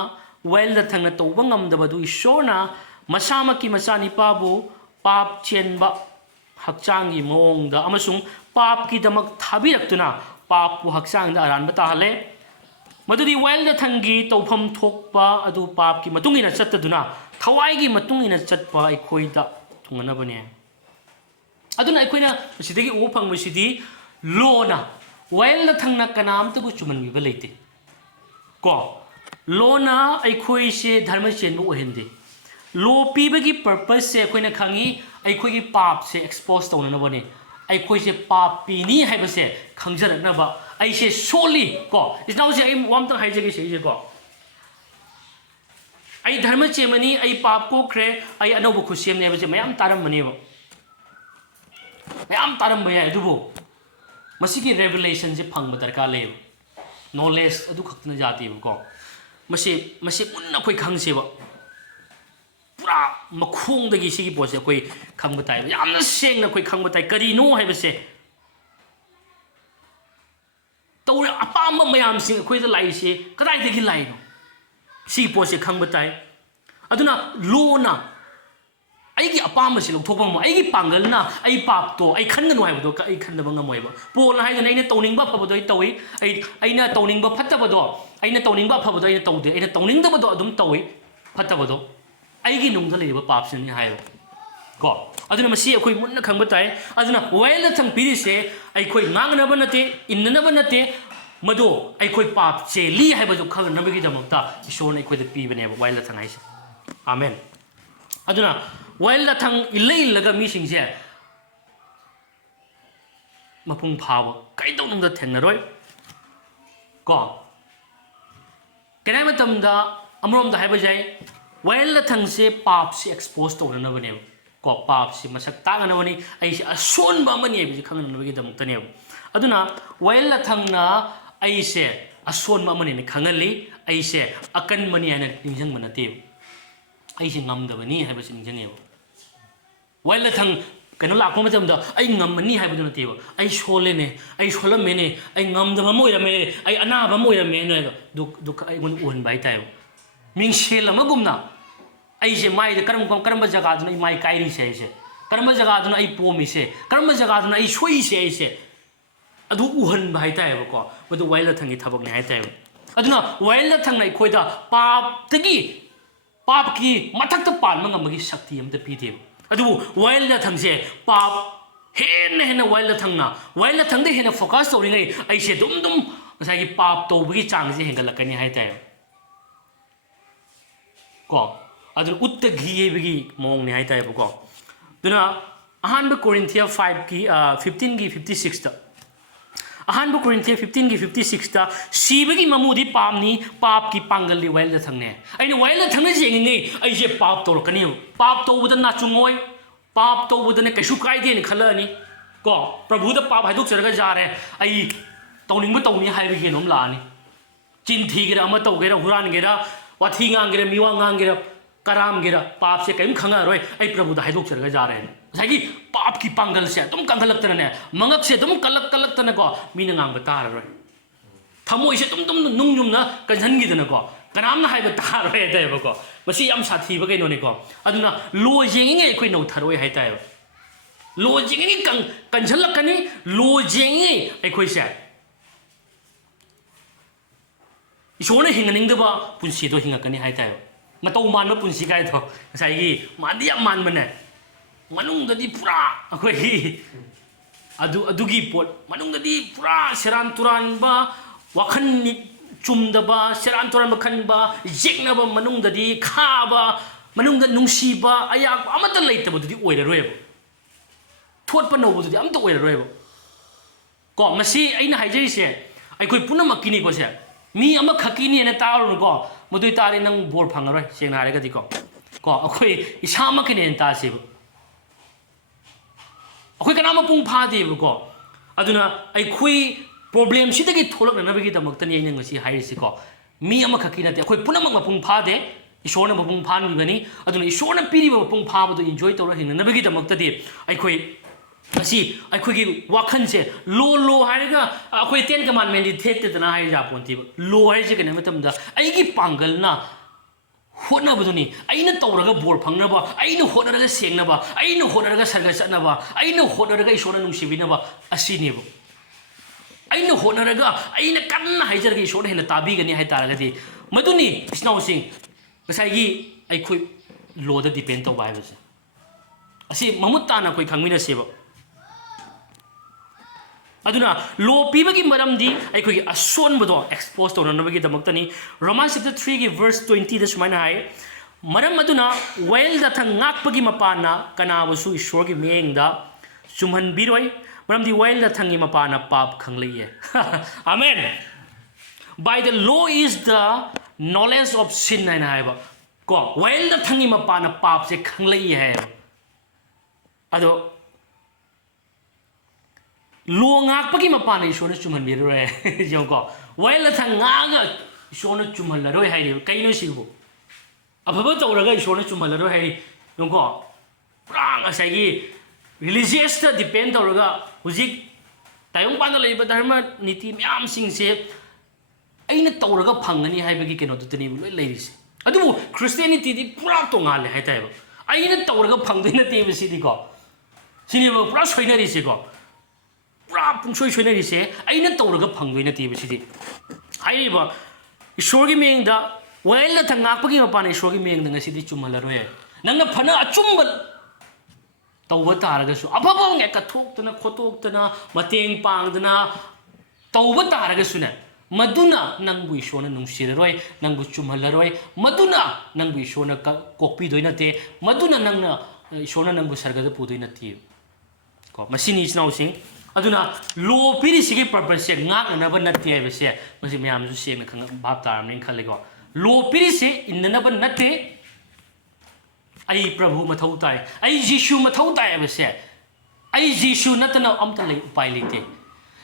वाइल द थंग तौबा ngamdabadu ईश्वरना मसामकी मचानिपाबु पाप चेनबा हक्चांगी मोंगदा अमसुंग पाप की दमक थाबिरक्तुना पाप पु हक्चांग द अरानबा ताहले मदुदी वाइल द थंगी तौफम थोकपा अदु पाप की मतुंगिना चत्तदुना थवाइगी मतुंगिना चत्पा अखोइदा थुंगनबने अदुना अखोइना सिदगी उ फंगबसिदी लोना वाइल द थंगना कनामतबु चुमनबिबा लेते को लोना अखोइसे धर्म चेन ओहेंदे लो पीबगी पर्पस से अखोइना खंगी अखोइगी पाप से एक्सपोज तौननबने अखोइसे पाप पीनी हाइबसे खंजरनबा अइसे सोली को इजनाउसे आई वामत हाइजगे सेजे को आई धर्म चेमनी आई पाप को ख्रे आई अनोब खुसेम नेबसे मयाम तारम मनेबो मयाम तारम बया दुबो मसिगी रेवलेशन से फंग दरकार ले नॉलेज अदु खतना जाती को मसे मसे मुन्ना कोई खंगसेबो पूरा मखोंदगी सिगी पोसे कोई खंग बताय यामना सेंगना कोई खंग बताय करिनो हाइबसे तौर अपाम मयाम सिंग कोइदा लाइसे कदाइदगी लाइनो सिगी पोसे खंग बताय अदुना लोना आइगी अपाम से लौथोपम आइगी पांगलना आई पाप तो आई खन्ननो हाइबदो आई खन्नबा ngमोइबो पोल हाइदना आइना तौनिंगबा फबदो आई तौई आइना तौनिंगबा फत्तबदो आइना तौनिंगबा फबदो आइना तौदे आइना तौनिंगदबदो अदुम तौई फत्तबदो आइगी नुंगदा लेबा पापसिनी हाइबो को अदुना मसी अखोइ मुन्ना खंगबा ताइ अदुना वाइल थंग पिरिसे अखोइ नांगनबा नते इन्ननबा नते मदो अखोइ पाप चेली हाइबदो खंगनबगी दमक्ता ईश्वरने अखोइदा पीबनेबा वाइल थंग हाइसे आमेन अदुना वाइल थंग इलै लगा मिसिंगसे मपुंग फाव कैदौनंदा थेंगनरोय को केनाय मतमदा अमरोमदा हाइबा जाय वाइल थंगसे पाप से एक्सपोज तौननबने को पाप से मसक तागनबनी ऐसे असोनबा मनी है खंगनबगी दमक्तने अदुना वाइल थंगना ऐसे असोनबा मनी खंगली ꯑꯩꯁꯦ ꯑꯀꯟꯕꯅꯤ ꯍꯥꯏꯅ ꯅꯤꯡꯁꯤꯡꯕ ꯅꯠꯇꯦꯕ ꯑꯩꯁꯦ ꯉꯝꯗꯕꯅꯤ ꯍꯥꯏꯕꯁꯤ ꯅꯤꯡꯁꯤꯡꯉꯦꯕ ꯋꯥꯏꯜꯗ ꯊꯪ ꯀꯩꯅꯣ ꯂꯥꯛꯄ ꯃꯇꯝꯗ ꯑꯩ ꯉꯝꯃꯅꯤ ꯍꯥꯏꯕꯗꯨ ꯅꯠꯇꯦꯕ ꯑꯩ ꯁꯣꯜꯂꯦꯅꯦ ꯑꯩ ꯁꯣꯜꯂꯝꯃꯦꯅꯦ ꯑꯩ ꯉꯝꯗꯕ ꯑꯃ ꯑꯣꯏꯔꯝꯃꯦ ꯑꯩ ꯑꯅꯥꯕ ꯑꯃ ꯑꯣꯏꯔꯝꯃꯦ ꯍꯥꯏꯅ ꯗꯨꯈ ꯑꯩꯉꯣꯟꯗ ꯎꯍꯟꯕ ꯍꯥꯏꯇꯥꯔꯦꯕ ꯃꯤꯡꯁꯦꯜ ꯑꯃꯒꯨꯝꯅ ꯑꯩꯁꯦ ꯃꯥꯏꯗ ꯀꯔꯝꯕ ꯖꯒꯥꯗꯨꯅ ꯑꯩ ꯃꯥꯏ ꯀꯥꯏꯔꯤꯁꯦ ꯑꯩꯁꯦ ꯀꯔꯝꯕ ꯖꯒꯥꯗꯨꯅ ꯑꯩ ꯄꯣꯝꯃꯤꯁꯦ ꯀꯔꯝꯕ ꯖꯒꯥꯗꯨꯅ ꯑꯩ ꯁꯣꯏꯁꯦ ꯑꯩꯁꯦ ꯑꯗꯨ ꯎꯍꯟꯕ ꯍꯥꯏꯇꯥꯔꯦꯕꯀꯣ ꯃꯗꯨ ꯋꯥꯌꯦꯜ ꯂꯊꯪꯒꯤ ꯊꯕꯛꯅꯤ ꯍꯥꯏꯇꯥꯔꯦꯕ ꯑꯗꯨꯅ ꯋꯥꯌꯦꯜ ꯂꯊꯪꯅ ꯑꯩꯈꯣꯏꯗ ꯄꯥꯞꯀꯤ ꯃꯊꯛꯇ ꯄꯥꯟꯕ ꯉꯝꯕꯒꯤ ꯁꯛꯇꯤ ꯑꯃꯇ ꯄꯤꯗꯦꯕ ꯑꯗꯨꯕꯨ ꯋꯥꯌꯦꯜ ꯂꯊꯪꯁꯦ ꯄꯥꯞ ꯍꯦꯟꯅ ꯋꯥꯌꯦꯜ ꯂꯊꯪꯗ ꯍꯦꯟꯅ ꯐꯣꯀꯁ ꯇꯧꯔꯤꯉꯩ ꯑꯩꯁꯦ ꯑꯗꯨꯝ ꯉꯁꯥꯏꯒꯤ ꯄꯥꯞ ꯇꯧꯕꯒꯤ ꯆꯥꯡꯁꯦ ꯍꯦꯟꯒꯠꯂꯛꯀꯅꯤ ꯍꯥꯏꯇꯥꯔꯦ ꯀꯣ ꯑꯗꯨꯅ ꯎꯠꯇ ꯘꯤ ꯌꯩꯕꯒꯤ ꯃꯑꯣꯡꯅꯤ ꯍꯥꯏꯇꯥꯔꯦꯕꯀꯣ ꯑꯗꯨꯅ ꯑꯍꯥꯟꯕ ꯀꯣꯔꯤꯟꯊꯤꯌꯥ 5ꯒꯤ 15ꯒꯤ 56ꯇ ꯑꯍꯥꯟꯕ ꯀꯣꯔꯤꯟꯊꯤꯌꯥ 15ꯒꯤ 56ꯇ ꯁꯤꯕꯒꯤ ꯃꯃꯨꯗꯤ ꯄꯥꯞꯅꯤ ꯄꯥꯞꯀꯤ ꯄꯥꯡꯒꯜꯗꯤ ꯋꯥꯌꯦꯜ ꯂꯊꯪꯅꯦ ꯑꯩꯅ ꯋꯥꯌꯦꯜ ꯂꯊꯪꯅ ꯌꯦꯡꯉꯤꯉꯩ ꯑꯩꯁꯦ ꯄꯥꯞ ꯇꯧꯔꯛꯀꯅꯦꯕ ꯄꯥꯞ ꯇꯧꯕꯗ ꯅꯥꯆꯨꯡꯉꯣꯏ ꯄꯥꯞ ꯇꯧꯕꯗꯅ ꯀꯩꯁꯨ ꯀꯥꯏꯗꯦꯅ ꯈꯜꯂꯛꯑꯅꯤ ꯀꯣ ꯄ꯭ꯔꯚꯨꯗ ꯄꯥꯞ ꯍꯥꯏꯗꯣꯛꯆꯔꯒ ꯌꯥꯔꯦ ꯑꯩ ꯇꯧꯅꯤꯡꯕ ꯇꯧꯅꯤ ꯍꯥꯏꯕꯒꯤ ꯀꯩꯅꯣꯝ ꯂꯥꯛꯑꯅꯤ ꯆꯤꯟ ꯊꯤꯒꯦꯔꯥ ꯑꯃ ꯇꯧꯒꯦꯔꯥ ꯍꯨꯔꯥꯟꯒꯦꯔꯥ ꯋꯥꯊꯤ ꯉꯥꯡꯒꯦꯔꯥ ꯃꯤꯋꯥ ꯉꯥꯡꯒꯦꯔꯥ ꯀꯔꯥꯝꯒꯦꯔꯥ ꯄꯥꯞꯁꯦ ꯀꯔꯤꯝ ꯈꯪꯉꯔꯣꯏ ꯑꯩ ꯄ꯭ꯔꯚꯨꯗ ꯍꯥꯏꯗꯣꯛꯆꯔꯒ ꯌꯥꯔꯦꯅ ꯉꯁꯥꯏꯒꯤ ꯄꯥꯞꯀꯤ ꯄꯥꯡꯒꯜꯁꯦ ꯑꯗꯨꯝ ꯀꯟꯈꯠꯂꯛꯇꯅꯅꯦ ꯃꯉꯛꯁꯦ ꯑꯗꯨꯝ ꯀꯜꯂꯛꯇꯅꯀꯣ ꯃꯤꯅ ꯉꯥꯡꯕ ꯇꯥꯔꯔꯣꯏ ꯊꯃꯣꯏꯁꯦ ꯑꯗꯨꯝ ꯅꯨꯡ ꯌꯨꯝꯅ ꯀꯟꯁꯤꯟꯈꯤꯗꯅꯀꯣ ꯀꯅꯥꯝꯅ ꯍꯥꯏꯕ ꯇꯥꯔꯔꯣꯏ ꯍꯥꯏꯇꯥꯔꯦꯕꯀꯣ ꯃꯁꯤ ꯌꯥꯝ ꯁꯥꯊꯤꯕ ꯀꯩꯅꯣꯅꯤꯀꯣ ꯑꯗꯨꯅ ꯂꯣ ꯌꯦꯡꯉꯤꯉꯩ ꯑꯩꯈꯣꯏ ꯅꯧꯊꯔꯣꯏ ꯍꯥꯏꯇꯥꯔꯦꯕ ꯂꯣ ꯌꯦꯡꯉꯤꯉꯩ ꯀꯟꯁꯤꯜꯂꯛꯀꯅꯤ ꯂꯣ ꯌꯦꯡꯉꯤꯉꯩ ꯑꯩꯈꯣꯏꯁꯦ ꯏꯁꯣꯔꯅ ꯍꯤꯡꯍꯟꯅꯤꯡꯗꯕ ꯄꯨꯟꯁꯤꯗꯣ ꯍꯤꯡꯉꯛꯀꯅꯤ ꯍꯥꯏꯇꯥꯔꯦꯕ ꯃꯇꯧ ꯃꯥꯟꯕ ꯄꯨꯟꯁꯤ ꯀꯥꯏꯗꯣ ꯉꯁꯥꯏꯒꯤ ꯃꯥꯟꯗꯤ ꯌꯥꯝ ꯃꯥꯟꯕꯅꯦ ꯃꯅꯨꯡꯗꯗꯤ ꯄꯨꯔꯥ ꯑꯩꯈꯣꯏꯒꯤ ꯑꯗꯨꯒꯤ ꯄꯣꯠ ꯃꯅꯨꯡꯗꯗꯤ ꯄꯨꯔꯥ ꯁꯦꯔꯥꯟ ꯇꯨꯔꯥꯟꯕ ꯋꯥꯈꯜ ꯆꯨꯝꯗꯕ ꯁꯦꯔꯥꯟ ꯇꯨꯔꯥꯟꯕ ꯈꯟꯕ ꯌꯦꯛꯅꯕ ꯃꯅꯨꯡꯗꯗꯤ ꯈꯥꯕ ꯃꯅꯨꯡꯗ ꯅꯨꯡꯁꯤꯕ ꯑꯌꯥꯛꯄ ꯑꯃꯠꯇ ꯂꯩꯇꯕꯗꯨꯗꯤ ꯑꯣꯏꯔꯔꯣꯏꯕ ꯊꯣꯠꯄ ꯅꯧꯕꯗꯨꯗꯤ ꯑꯝꯇ ꯑꯣꯏꯔꯔꯣꯏꯕ ꯀꯣ ꯃꯁꯤ ꯑꯩꯅ ꯍꯥꯏꯖꯔꯤꯁꯦ ꯑꯩꯈꯣꯏ ꯄꯨꯝꯅꯃꯛꯀꯤꯅꯤꯀꯣ ꯁꯦ ꯃꯤ ꯑꯃꯈꯛꯀꯤꯅꯦꯅ ꯇꯥꯔꯨꯅꯨꯀꯣ ꯃꯗꯨ ꯇꯥꯔꯦ ꯅꯪ ꯕꯣꯔ ꯐꯪꯉꯔꯣꯏ ꯁꯦꯡꯅ ꯍꯥꯏꯔꯒꯗꯤꯀꯣ ꯑꯩꯈꯣꯏ ꯏꯁꯥꯃꯛꯀꯤꯅꯦꯅ ꯇꯥꯁꯦꯕ ꯑꯩꯈꯣꯏ ꯀꯅꯥ ꯃꯄꯨꯡ ꯐꯥꯗꯦꯕꯀꯣ ꯑꯗꯨꯅ ꯑꯩꯈꯣꯏ ꯄ꯭ꯔꯣꯕ꯭ꯂꯦꯝꯁꯤꯗꯒꯤ ꯊꯣꯛꯂꯛꯅꯅꯕꯒꯤꯗꯃꯛꯇꯅꯤ ꯑꯩꯅ ꯉꯁꯤ ꯍꯥꯏꯔꯤꯁꯤꯀꯣ ꯃꯤ ꯑꯃꯈꯛꯀꯤ ꯅꯠꯇꯦ ꯑꯩꯈꯣই ꯄꯨꯝꯅꯃꯛ ꯃꯄꯨꯡ ꯐꯥꯗꯦ ꯏꯁꯣꯔꯅ ꯃꯄꯨꯡ ꯐꯥꯍꯟꯕꯤꯕꯅꯤ ꯑꯗꯨꯅ ꯏꯁꯣꯔꯅ ꯄꯤꯔꯤꯕ ꯃꯄꯨꯡ ꯐꯥꯕꯗꯨ ꯏꯟꯖꯣꯏ ꯇꯧꯔ ꯍꯤꯡꯅꯅꯕꯒꯤꯗꯃꯛꯇꯗꯤ ꯑꯩꯈꯣꯏ ꯉꯁꯤ ꯑꯩꯈꯣꯏꯒꯤ ꯋꯥꯈꯜꯁꯦ ꯂꯣ ꯍꯥꯏꯔꯒ ꯑꯩꯈꯣꯏ 10 ꯀꯃꯥꯟꯃꯦꯟꯗꯤ ꯊꯦꯠꯇꯦꯗꯅ ꯍꯥꯏꯔꯤ ꯌꯥꯄꯣꯟꯇꯦꯕ ꯂꯣ ꯍꯥꯏꯔꯤꯁꯦ ꯀꯩꯅꯣ ꯃꯇꯝꯗ ꯑꯩꯒꯤ ꯄꯥꯡꯒꯜꯅ ꯍꯣꯠꯅꯕꯗꯨꯅꯤ ꯑꯩꯅ ꯇꯧꯔꯒ ꯕꯣꯔ ꯐꯪꯅꯕ ꯑꯩꯅ ꯍꯣꯠꯅꯔꯒ ꯁꯦꯡꯅꯕ ꯑꯩꯅ ꯍꯣꯠꯅꯔꯒ ꯁꯔꯒ ꯆꯠꯅꯕ ꯑꯩꯅ ꯍꯣꯠꯅꯔꯒ ꯏꯁꯣꯔꯅ ꯅꯨꯡꯁꯤꯕꯤꯅꯕ ꯑꯁꯤꯅꯦꯕ ꯑꯩꯅ ꯍꯣꯠꯅꯔꯒ ꯑꯩꯅ ꯀꯟꯅ ꯍꯥꯏꯖꯔꯒ ꯏꯁꯣꯔꯅ ꯍꯦꯟꯅ ꯇꯥꯕꯤꯒꯅꯤ ꯍꯥꯏꯇꯥꯔꯒꯗꯤ ꯃꯗꯨꯅꯤ ꯏꯆꯤꯟꯅꯥꯎꯁꯤꯡ ꯉꯁꯥꯏꯒꯤ ꯑꯩꯈꯣꯏ ꯂꯣꯗ ꯗꯤꯄꯦꯟ ꯇꯧꯕ ꯍꯥꯏꯕꯁꯦ ꯑꯁꯤ ꯃꯃꯨꯠ ꯇꯥꯅ ꯑꯩꯈꯣꯏ ꯈꯪꯃꯤꯟꯅꯁꯦꯕ ꯑꯗꯨꯅ ꯂꯣ ꯄꯤꯕꯒꯤ ꯃꯔꯝꯗꯤ ꯑꯩꯈꯣꯏꯒꯤ ꯑꯁꯣꯟꯕꯗꯣ ꯑꯦꯛꯁꯄꯣꯖ ꯇꯧꯅꯅꯕꯒꯤꯗꯃꯛꯇꯅꯤ ꯔꯣꯃꯥꯟ ꯆꯦꯞꯇꯔ 3ꯒꯤ ꯚꯔꯁ 20ꯗ ꯁꯨꯃꯥꯏꯅ ꯍꯥꯏ ꯃꯔꯝ ꯑꯗꯨꯅ ꯋꯥꯌꯦꯜ ꯂꯊꯪ ꯉꯥꯛꯄꯒꯤ ꯃꯄꯥꯟꯅ ꯀꯅꯥꯕꯨꯁꯨ ꯏꯁꯣꯔꯒꯤ ꯃꯤꯠꯌꯦꯡꯗ ꯆꯨꯝꯍꯟꯕꯤꯔꯣꯏ ꯃꯔꯝꯗꯤ ꯋꯥꯌꯦꯜ ꯂꯊꯪꯒꯤ ꯃꯄꯥꯟꯅ ꯄꯥꯞ ꯈꯪꯂꯛꯏ amen by the law is the knowledge of sin 하나 해봐. 거 와일드 탕이 마빠나 밥세 강레이 해요. 아도 로ঙꯥꯛꯄꯒꯤ ꯃꯄꯥꯟꯅ ꯏꯁꯣꯔꯅ ꯆꯨꯝꯍꯟꯕꯤꯔꯔꯣꯏ ꯌꯦꯡꯉꯣꯀꯣ 와일드 탕 ꯉꯥꯛꯑꯒ ꯏꯁꯣꯔꯅ ꯆꯨꯝꯍꯜꯂꯔꯣꯏ ꯍꯥꯏꯔꯤꯕ ꯀꯩꯅꯣ ꯁꯤꯕꯨ ꯑꯐꯕ ꯇꯧꯔꯒ ꯏꯁꯣꯔꯅ ꯆꯨꯝꯍꯜꯂꯔꯣꯏ ꯍꯥꯏꯔꯤ ꯌꯦꯡꯉꯣꯀꯣ ꯄꯨꯔꯥ ꯉꯁꯥꯏꯒꯤ ꯔꯤꯂꯤꯖꯤꯌꯁꯇ ꯗꯤꯄꯦꯟ ꯇꯧꯔꯒ ꯍꯧꯖꯤꯛ ꯇꯥꯏꯕꯪꯄꯥꯟꯗ ꯂꯩꯔꯤꯕ ꯙꯔꯃ ꯅꯤꯇꯤ ꯃꯌꯥꯝꯁꯤꯡꯁꯦ ꯑꯩꯅ ꯇꯧꯔꯒ ꯐꯪꯒꯅꯤ ꯍꯥꯏꯕꯒꯤ ꯀꯩꯅꯣꯗꯨꯗꯅꯦꯕ ꯂꯣꯏ ꯂꯩꯔꯤꯁꯦ ꯑꯗꯨꯕꯨ ꯈ꯭ꯔꯤꯁꯇꯤꯌꯥꯅꯤꯇꯤꯗꯤ ꯄꯨꯔꯥ ꯇꯣꯉꯥꯜꯂꯦ ꯍꯥꯏꯇꯥꯔꯦꯕ ꯑꯩꯅ ꯇꯧꯔꯒ ꯐꯪꯗꯣꯏ ꯅꯠꯇꯦꯕ ꯁꯤꯗꯤꯀꯣ ꯁꯤꯅꯦꯕ ꯄꯨꯔꯥ ꯁꯣꯏꯅꯔꯤꯁꯦꯀꯣ ꯄꯨꯔꯥ ꯄꯨꯡꯁꯣꯏ ꯁꯣꯏꯅꯔꯤꯁꯦ ꯑꯩꯅ ꯇꯧꯔꯒ ꯐꯪꯗꯣꯏ ꯅꯠꯇꯦꯕ ꯁꯤꯗꯤ ꯍꯥꯏꯔꯤꯕ ꯏꯁꯣꯔꯒꯤ ꯃꯤꯠꯌꯦꯡꯗ ꯋꯥꯌꯦꯜ ꯂꯊꯪ ꯉꯥꯛꯄꯒꯤ ꯃꯄꯥꯟꯅ ꯏꯁꯣꯔꯒꯤ ꯃꯤꯠꯌꯦꯡꯗ ꯉꯁꯤꯗꯤ ꯆꯨꯝꯍꯜꯂꯔꯣꯏ ꯅꯪꯅ ꯐꯅ ꯑꯆꯨꯝꯕ ꯇꯧꯕ ꯇꯥꯔꯒꯁꯨ ꯑꯐꯕ ꯑꯃ ꯀꯠꯊꯣꯛꯇꯅ ꯈꯣꯠꯇꯣꯛꯇꯅ ꯃꯇꯦꯡ ꯄꯥꯡꯗꯅ ꯇꯧꯕ ꯇꯥꯔꯒꯁꯨꯅꯦ ꯃꯗꯨꯅ ꯅꯪꯕꯨ ꯏꯁꯣꯔꯅ ꯅꯨꯡꯁꯤꯔꯔꯣꯏ ꯅꯪꯕꯨ ꯆꯨꯝꯍꯜꯂꯔꯣꯏ ꯃꯗꯨꯅ ꯅꯪꯕꯨ ꯏꯁꯣꯔꯅ ꯀꯣꯛꯄꯤꯗꯣꯏ ꯅꯠꯇꯦ ꯃꯗꯨꯅ ꯅꯪꯅ ꯏꯁꯣꯔꯅ ꯅꯪꯕꯨ ꯁꯔꯒꯗ ꯄꯨꯗꯣꯏ ꯅꯠꯇꯦ ꯀꯣ ꯃꯁꯤꯅꯤ ꯏꯆꯤꯟꯅꯥꯎꯁꯤꯡ ꯑꯗꯨꯅ ꯂꯣ ꯄꯤꯔꯤꯁꯤꯒꯤ ꯄꯔꯄꯁꯁꯦ ꯉꯥꯛꯅꯅꯕ ꯅꯠꯇꯦ ꯍꯥꯏꯕꯁꯦ ꯃꯁꯤ ꯃꯌꯥꯝꯁꯨ ꯁꯦꯡꯅ ꯚꯥꯞ ꯇꯥꯔꯝꯅꯤ ꯈꯜꯂꯦꯀꯣ ꯂꯣ ꯄꯤꯔꯤꯁꯤ ꯏꯟꯅꯅꯕ ꯅꯠꯇꯦ ꯑꯩ ꯄ꯭ꯔꯚꯨ ꯃꯊꯧ ꯇꯥꯏ ꯑꯩ ꯖꯤꯁꯨ ꯃꯊꯧ ꯇꯥꯏ ꯍꯥꯏꯕꯁꯦ ꯑꯩ ꯖꯤꯁꯨ ꯅꯠꯇꯅ ꯑꯝꯇ ꯎꯄꯥꯏ ꯂꯩꯇꯦ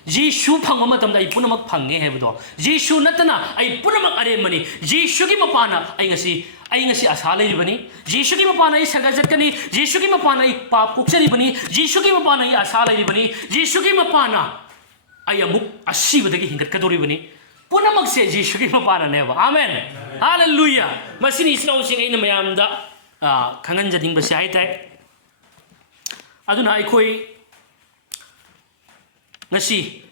Jisu phang ma tam da I punamak phange he bdo Jisu natana ai punamak are mani Jisu ki mapana ai ngasi asa lai bani Jisu ki mapana ai saga jat kani Jisu ki mapana ai pap kokchari bani Jisu ki mapana ai asa lai bani Jisu ki mapana ai amuk asi badagi hingat kadori bani punamak se Jisu ki mapana ne ba amen hallelujah masini isnau sing ai na mayam da khangan jading ba sai tai aduna ai khoi ngasi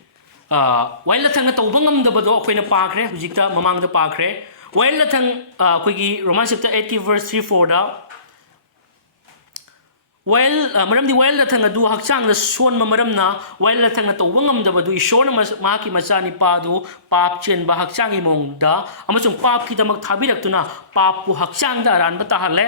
while la thang na tawbang am da bado akoy na pakre hujikta mamang da pakre while la thang akoy gi Romans chapter 80 verse 3-4 da while maram di while la thang adu hakchang da son maram na while la thang na tawbang am da bado isor na ma ki macha ni pa du pap chen ba hakchang I mong da amasung pap ki damak thabirak tuna pap pu hakchang da ran ba ta hale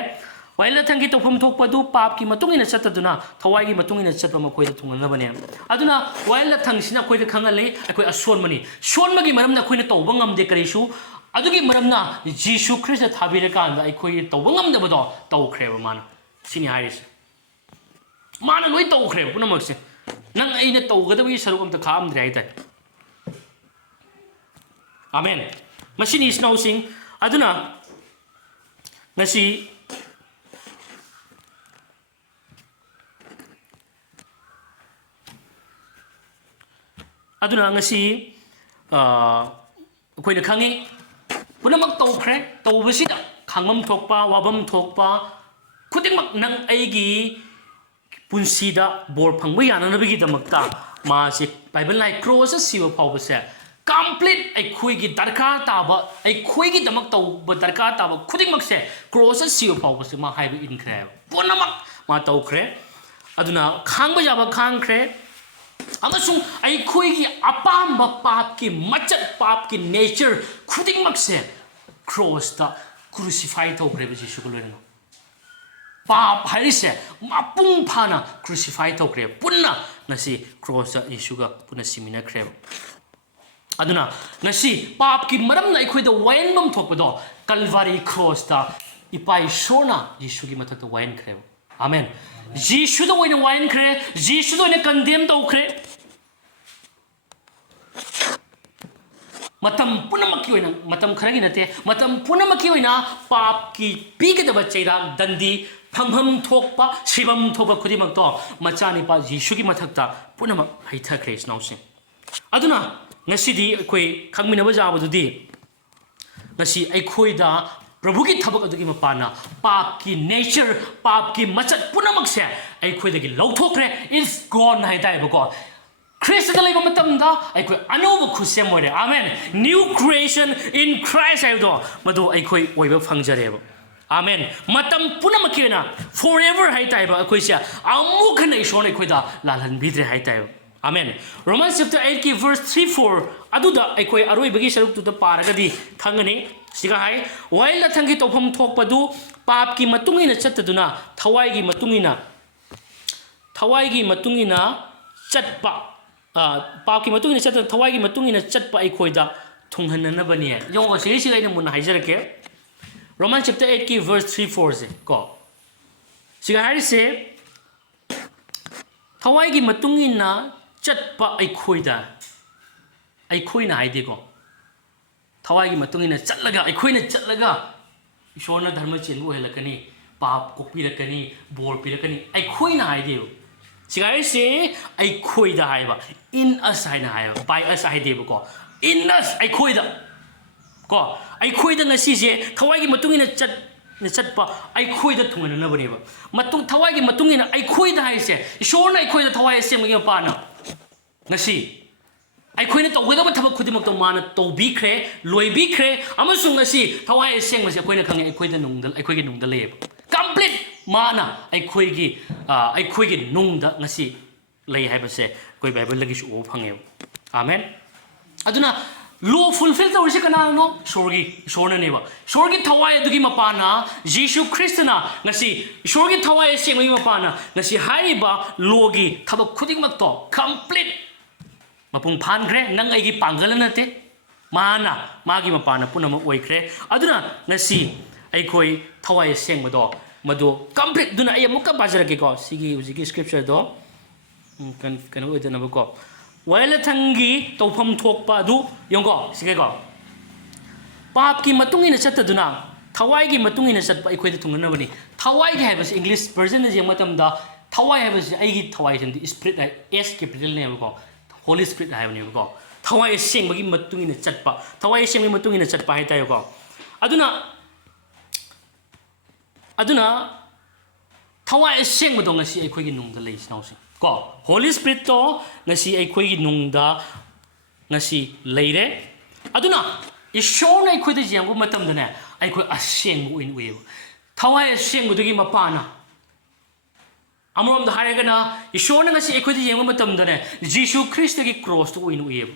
while la thangi topam thokpa du pap ki matung ina chataduna thawai gi matung ina chatpa ma koi da thungal na bane aduna while la thang sina koi da khangale akoi ason mani son magi maram na koi na tawbang am de karisu adugi maram na Jesus Christ thabire kan da koi tawbang am da bado taw khre ba man sini haris mana loi taw khre puna mak se nang ai na taw ga da wi saru am ta kham drai ta amen masini is now sing aduna ngasi aduna ngasi akoy na khangi punamak tawkhre tawbasida khangmam thokpa wabam thokpa khudingmak nang aigi punsida bor phangba yana nabigi damakta ma se bible like cross siwa phawbase complete ai khoi gi darkar taba ai khoi gi damak tawba darkar taba khudingmak se cross siwa phawbase ma haibu in khre punamak ma tawkhre aduna khangba jaba khangkhre amasung ai khoi gi apam ba pap ki machat pap ki nature khuding mak se cross ta crucify to kre ba Jesu ko leno pap hai se mapung phana crucify to kre punna nasi cross ta Jesu ga punna simina kre aduna nasi pap ki maram na khoi da wine bam thok do calvary cross ta ipai shona Jesu gi mathak ta wine kre amen Jesus do in wine kre Jesus do in condemn to kre matam punamaki oina matam kharagi nate matam punamaki oina pap ki pige da bachaira dandi phamham thokpa sibam thokpa khudimak to machani pa Jesus gi mathakta punamak haitha kre snow sing aduna ngasidi koi khangmina ba jabadu di ngasi ai khoi da प्रभु की थबक अदुगी मपाना पाप की nature पाप की मचत पुनमक से आई खोय दगी लौथोखरे is gone हाय ताय बको Christ the लेब मतमदा आई खोय अनोब खुसे मोरे amen new creation in Christ आई दो मदो आई खोय ओइबा फंगजरेब आमेन मतम पुनमक केना फॉरएवर हाय ताय बा खोय से अमुख नै सोने खोय दा लालन बिद्रे हाय ताय आमेन रोमन्स चैप्टर 8 की वर्स 3-4 अदुदा आई खोय अरोय बगी सरुक तु द पारगदी खंगनी सिगा हाय वाइल ला थंगी तोफम थोकपदु पाप की मतुंगिना चत्तदुना थवाई की मतुंगिना चटपा पाप की मतुंगिना चत्त थवाई की मतुंगिना चटपा आई खोयदा थुंगहनना बनी है यों सिगा इना मुन हाइजरके रोमन चैप्टर 8 की वर्स 3-4 से को सिगा हाय से थवाई की मतुंगिना चटपा आई खोयना हाइदेको थवाई की मतुंगिना चलगा अखोइना चलगा ईश्वरना धर्म चेंबो हेलकनी पाप कोपीरकनी बोर पीरकनी अखोइना हाइदेबो सिगाय से अखोइदा हाइबा इन अस हाइना हाइबा बाय अस हाइदेबो को इन अस अखोइदा को अखोइदा ngasi se थवाई की मतुंगिना चटपा अखोइदा थुंगना बनेबा मतुंग थवाई की मतुंगिना अखोइदा हाइसे ईश्वरना अखोइदा थवाई सेमगे पाना ngasi अखोइना तौगदब थबक खुदिमक तो मान तौबीख्रे लोइबीख्रे अमसुंग असि थवाई सेंगमसे अखोइना खंगे अखोइदा नुंगदल अखोइगे नुंगदल लेब कंप्लीट माना अखोइगे नुंगदा ngasi lei haibase koi bible lagi su o phange amen aduna law fulfill tawse kana no sorgi neba sorgi thawai adugi mapana Jesus Christ na ngasi sorgi thawai sengmi mapana ngasi haiba logi thabak khuding mak to complete mapung phankhre nang aigi pangal nate mana magi mapana punama oikhre aduna ngasi ai khoi thawai sengmado madu complete duna ay amukka bajarake ko sigi ujigi scripture do kan oidana ko waila thangi tawpham thokpa adu yongko sige ko pap ki matung ina chat duna thawai gi matung ina chat pa ikhoi da thungna bani thawai gi habas english version je matam da thawai habas ai gi thawai sen spirit s capital name ko holy spirit hai bani ko thawai seng bagi matung ina chat pa thawai seng gi matung ina chat pa hai tayo ko aduna thawai seng badong ngasi ikhoi gi nung da lei snau sing ko holy spirit to ngasi ikhoi gi nung da ngasi leire aduna ishor na ikhoi da jam bu matam da ne ikhoi aseng bu in we thawai aseng bu gi mapana amrom da hare gana ishor na ngasi ikhoi da jam bu matam da ne jesus christ gi cross to in we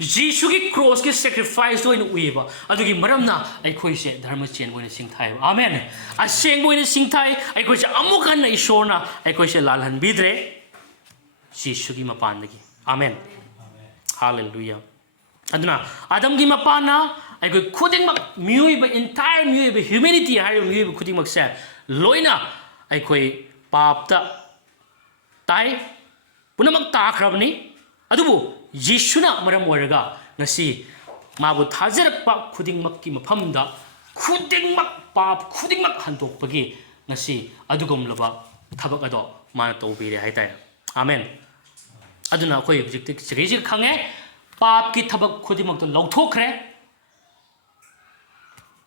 Jesus ki cross ki sacrifice to in we ba adu gi maram na ikhoi se dharma chen bo in sing thai amen aseng bo in sing thai ikhoi se amukan na ishor na ikhoi se lalhan bidre Jesus ki mapan gi amen hallelujah aduna adam gi mapana ikhoi khuding mak miui ba entire miui ba humanity hai miui ba khuding mak se loina ikhoi pap ta tai punamak ta khrabni adubu yeshuna maram waraga ngasi mabu thajarak pa khudingmak ki mafamda khudingmak pap khudingmak handokpagi ngasi adugom laba thabak ado ma tobire haitai amen aduna khoi objective series khange pap ki thabak khudingmak to lauthokre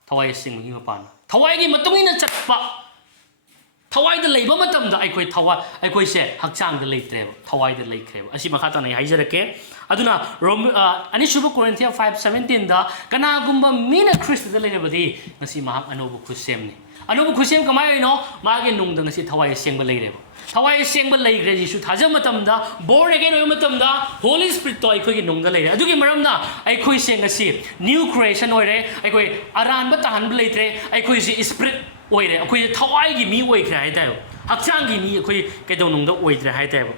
thawai sing gi mapan thawai gi matungina chatpa thawai da leiba matam da aikoi thawai aikoi se hakchang da leitre thawai da leikre asi makha ta nai haijarake aduna ani shubu Corinthians 5:17 da kana gumba mina Christ da leire badi ngasi mahak anobu khusem ni anobu khusem kamai no mage nung da ngasi thawai sengba leire thawai sengba leigre jisu thaja matam da born again oi matam da holy spirit to aikoi gi nung da leire adugi maram na aikoi se ngasi new creation oire aikoi aran ba tahan ba leitre aikoi si spirit oire akoi thawai gi mi oi khra hai tayo hakchang gi mi akoi kedong nung da oidre hai tayo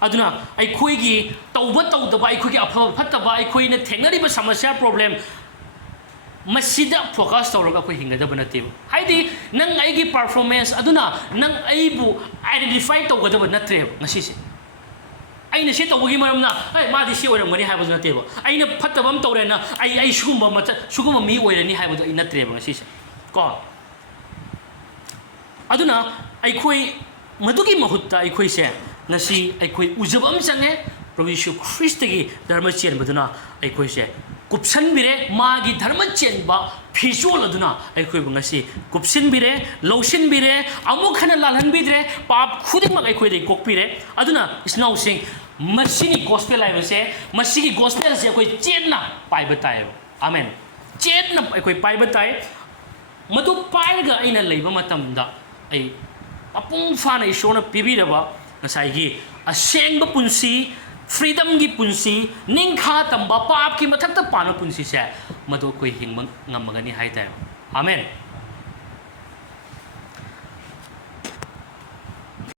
aduna aikoi gi tawba tawda ba aikoi gi apha phatta ba aikoi na thengnari ba samasya problem masida focus tawraga akoi hinga da banate haidi nang ai gi performance aduna nang ai bu identify tawga da banatre ngasi se aina se tawgi maram na ai ma di se oram gani ha ba nate ba aina phatta bam tawre na ai sugumba ma sugumba mi oirani ha ba da inatre ba ngasi se ko aduna aikoi madugi mahutta aikoi se nasi aikoi ujabam sange Prabhu Yeshu Christ gi dharma chen baduna aikoi se kupsan bire ma gi dharma chen ba phijol aduna aikoi bu ngasi kupsin bire loshin bire amukhana lalhan bidre pap khuding mak aikoi dei kokpire aduna isnau sing masini gospel ai se masigi gospel se aikoi chenna pai batai amen chenna aikoi pai batai madu pairga aina leiba matamda ai apung fana ishona pibiraba ngasai gi asengba punsi freedom gi punsi ningkha tamba pap ki mathakta pana punsi se madu koi hingmang ngamagani hai ta amen